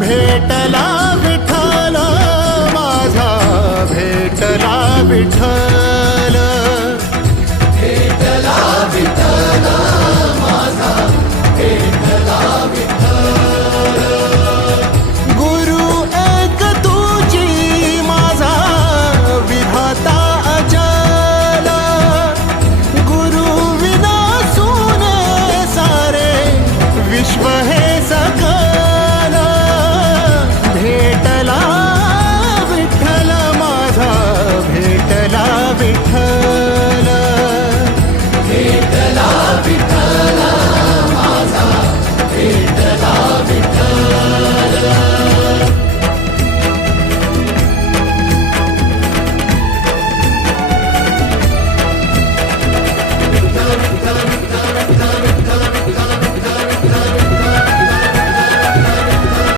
भेटला विठला माझा भेटला विठ्ठल. be